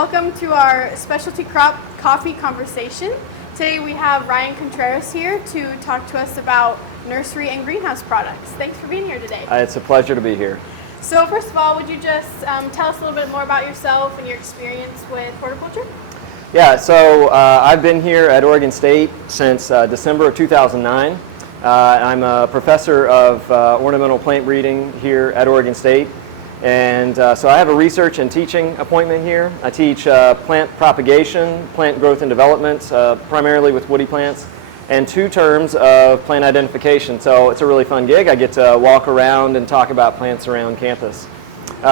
Welcome to our specialty crop coffee conversation. Today we have Ryan Contreras here to talk to us about nursery and greenhouse products. Thanks for being here today. It's a pleasure to be here. So first of all, would you just tell us a little bit more about yourself and your experience with horticulture? Yeah, so I've been here at Oregon State since December of 2009. I'm a professor of ornamental plant breeding here at Oregon State. And so I have a research and teaching appointment here. I teach plant propagation, plant growth and development, primarily with woody plants, and 2 terms of plant identification. So it's a really fun gig. I get to walk around and talk about plants around campus.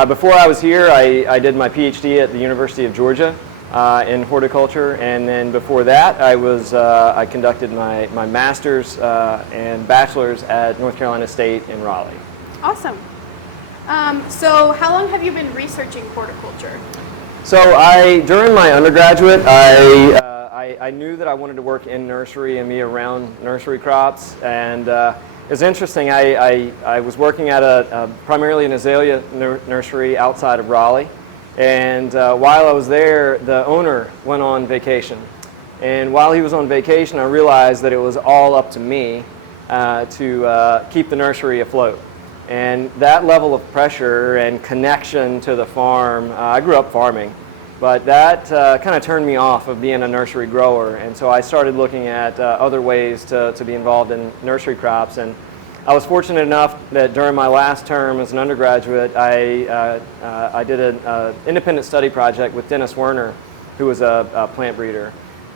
Before I was here, I did my PhD at the University of Georgia in horticulture, and then before that I conducted my master's and bachelor's at North Carolina State in Raleigh. Awesome. So how long have you been researching horticulture? So during my undergraduate, I knew that I wanted to work in nursery and be around nursery crops, and it's interesting. I was working at primarily an azalea nursery outside of Raleigh, and while I was there, the owner went on vacation, and while he was on vacation, I realized that it was all up to me to keep the nursery afloat. And that level of pressure and connection to the farm, I grew up farming, but that kind of turned me off of being a nursery grower. And so I started looking at other ways to be involved in nursery crops. And I was fortunate enough that during my last term as an undergraduate, I did an independent study project with Dennis Werner, who was a plant breeder.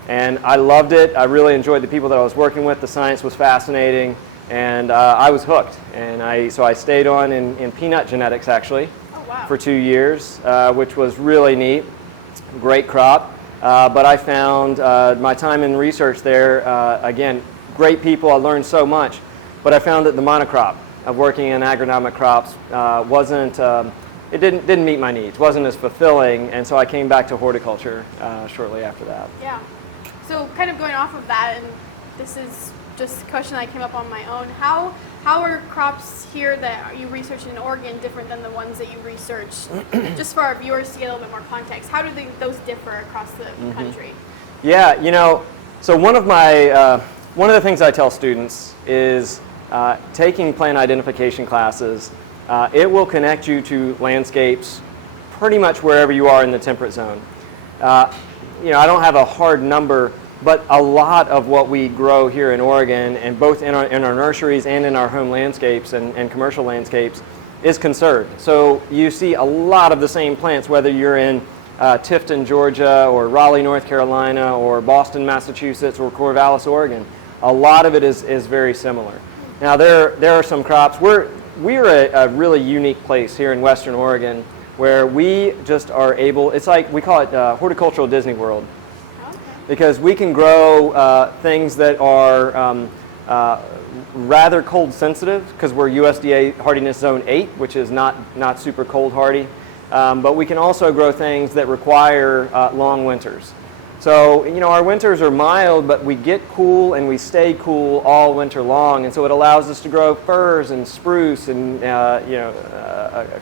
And I loved it. I really enjoyed the people that I was working with. The science was fascinating. And I was hooked, and so I stayed on in peanut genetics actually for 2 years, which was really neat, great crop. But I found my time in research there, again, great people, I learned so much, but I found that the monocrop of working in agronomic crops it didn't meet my needs, wasn't as fulfilling, and so I came back to horticulture shortly after that. Yeah, so kind of going off of that, and this is just a question that came up on my own. How are crops here that you researched in Oregon different than the ones that you researched? Just for our viewers to get a little bit more context, how do those differ across the country? Yeah, so one of the things I tell students is taking plant identification classes. It will connect you to landscapes pretty much wherever you are in the temperate zone. I don't have a hard number, but a lot of what we grow here in Oregon, and both in our nurseries and in our home landscapes and commercial landscapes, is conserved. So you see a lot of the same plants, whether you're in Tifton, Georgia, or Raleigh, North Carolina, or Boston, Massachusetts, or Corvallis, Oregon. A lot of it is very similar. Now there are some crops. We're a really unique place here in Western Oregon, where we just are able. It's like we call it horticultural Disney World. Because we can grow things that are rather cold sensitive, because we're USDA hardiness zone 8, which is not super cold hardy. But we can also grow things that require long winters. So our winters are mild, but we get cool and we stay cool all winter long, and so it allows us to grow firs and spruce and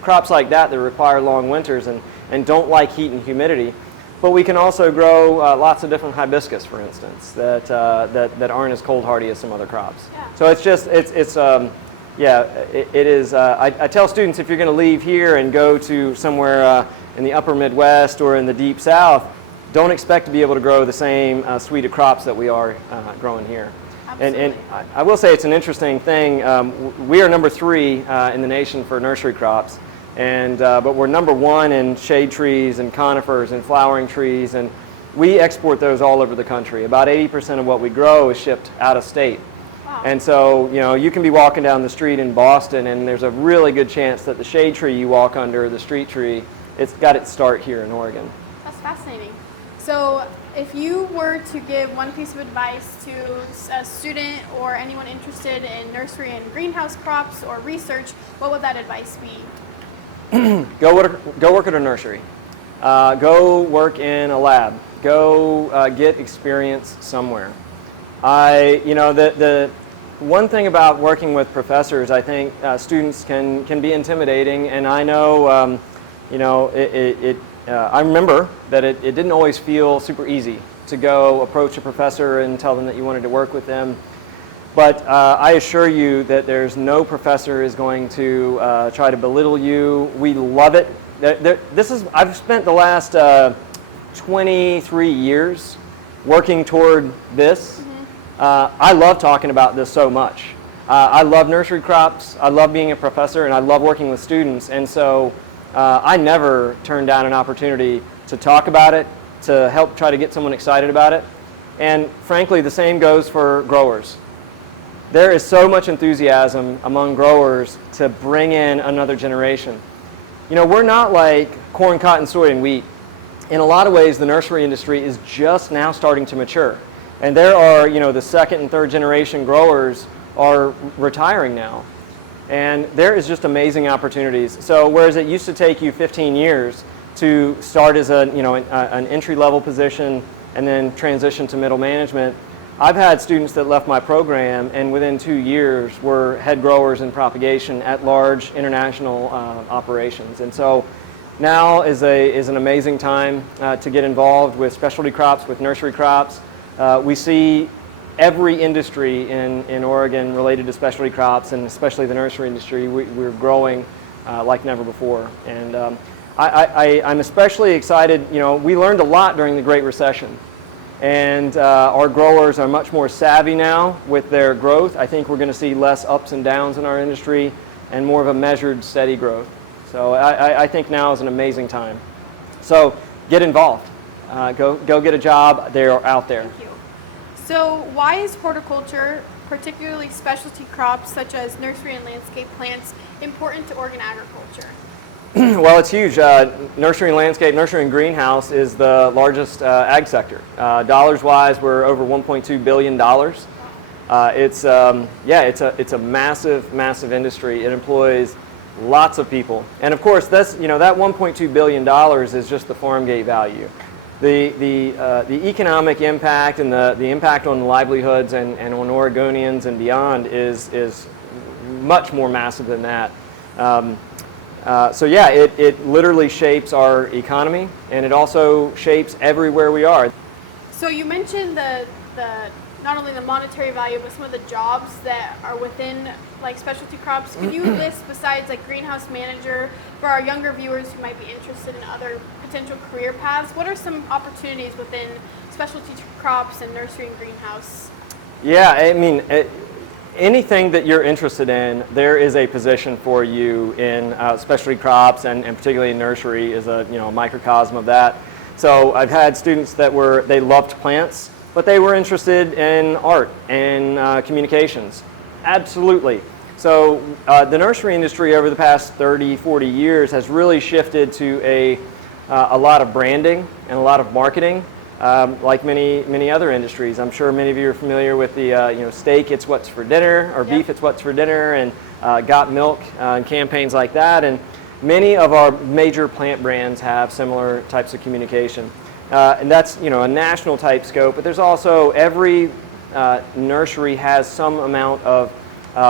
crops like that require long winters and don't like heat and humidity. But we can also grow lots of different hibiscus, for instance, that aren't as cold hardy as some other crops. Yeah. So it is. I tell students, if you're going to leave here and go to somewhere in the upper Midwest or in the deep South, don't expect to be able to grow the same suite of crops that we are growing here. Absolutely. And I will say it's an interesting thing. We are number 3 in the nation for nursery crops. But we're number 1 in shade trees and conifers and flowering trees, and we export those all over the country. About 80% of what we grow is shipped out of state. Wow. And so, you can be walking down the street in Boston, and there's a really good chance that the shade tree you walk under, the street tree, it's got its start here in Oregon. That's fascinating. So if you were to give one piece of advice to a student or anyone interested in nursery and greenhouse crops or research, what would that advice be? Go work at a nursery. Go work in a lab. Go get experience somewhere. The one thing about working with professors, I think students can be intimidating, and I know I remember that it didn't always feel super easy to go approach a professor and tell them that you wanted to work with them. But I assure you that there's no professor is going to try to belittle you. We love it. I've spent the last 23 years working toward this. I love talking about this so much. I love nursery crops, I love being a professor, and I love working with students. And so I never turn down an opportunity to talk about it, to help try to get someone excited about it. And frankly, the same goes for growers. There is so much enthusiasm among growers to bring in another generation. You know, we're not like corn, cotton, soy, and wheat. In a lot of ways, the nursery industry is just now starting to mature. And there are, you know, the second and third generation growers are retiring now. And there is just amazing opportunities. So whereas it used to take you 15 years to start as an entry-level position and then transition to middle management, I've had students that left my program and within 2 years were head growers in propagation at large international operations. And so now is an amazing time to get involved with specialty crops, with nursery crops. We see every industry in Oregon related to specialty crops, and especially the nursery industry. We're growing like never before. And I'm especially excited. You know, we learned a lot during the Great Recession. And our growers are much more savvy now with their growth. I think we're going to see less ups and downs in our industry and more of a measured, steady growth. So I think now is an amazing time. So get involved. Go get a job. They're out there. Thank you. So why is horticulture, particularly specialty crops such as nursery and landscape plants, important to Oregon agriculture? Well, it's huge. Nursery and landscape, nursery and greenhouse is the largest ag sector. Dollars-wise, we're over $1.2 billion. It's a massive, massive industry. It employs lots of people, and of course, that $1.2 billion is just the farm gate value. The economic impact and the impact on livelihoods and on Oregonians and beyond is much more massive than that. It literally shapes our economy, and it also shapes everywhere we are. So you mentioned the not only the monetary value, but some of the jobs that are within like specialty crops. Could you list, besides like greenhouse manager, for our younger viewers who might be interested in other potential career paths, what are some opportunities within specialty crops and nursery and greenhouse? Yeah, I mean, anything that you're interested in, there is a position for you in specialty crops, and particularly in nursery is a microcosm of that. So I've had students that they loved plants, but they were interested in art and communications. Absolutely. So the nursery industry over the past 30, 40 years has really shifted to a lot of branding and a lot of marketing. Like many other industries. I'm sure many of you are familiar with the steak, it's what's for dinner, or beef, it's what's for dinner, and got milk and campaigns like that. And many of our major plant brands have similar types of communication. And that's a national type scope, but there's also every nursery has some amount of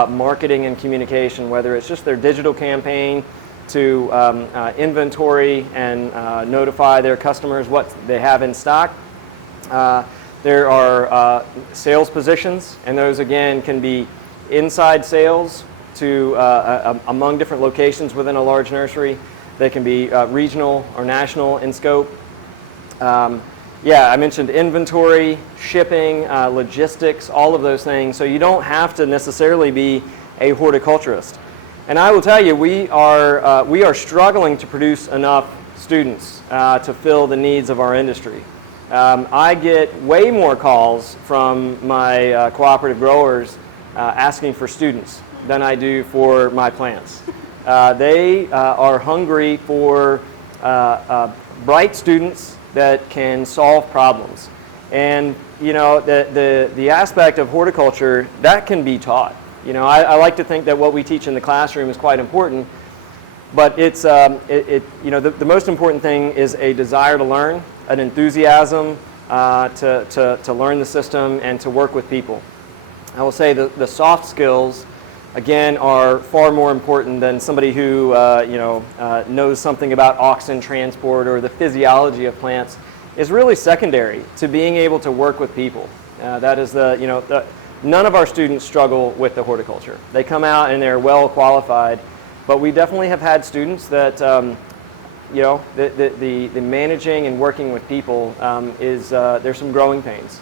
marketing and communication, whether it's just their digital campaign to inventory and notify their customers what they have in stock. There are sales positions, and those again can be inside sales to among different locations within a large nursery. They can be regional or national in scope. I mentioned inventory, shipping, logistics, all of those things. So you don't have to necessarily be a horticulturist. And I will tell you, we are struggling to produce enough students to fill the needs of our industry. I get way more calls from my cooperative growers asking for students than I do for my plants. They are hungry for bright students that can solve problems. And the aspect of horticulture, that can be taught. I like to think that what we teach in the classroom is quite important, but it's the most important thing is a desire to learn, an enthusiasm to learn the system and to work with people. I will say the soft skills again, are far more important than somebody who knows something about auxin transport or the physiology of plants, is really secondary to being able to work with people. That is none of our students struggle with the horticulture. They come out and they're well qualified, but we definitely have had students that the managing and working with people there's some growing pains.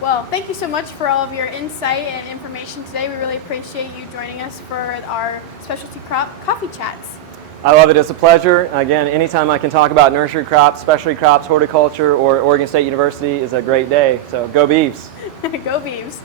Well, thank you so much for all of your insight and information today. We really appreciate you joining us for our specialty crop coffee chats. I love it. It's a pleasure. Again, anytime I can talk about nursery crops, specialty crops, horticulture, or Oregon State University is a great day. So go Beavs. Go Beavs.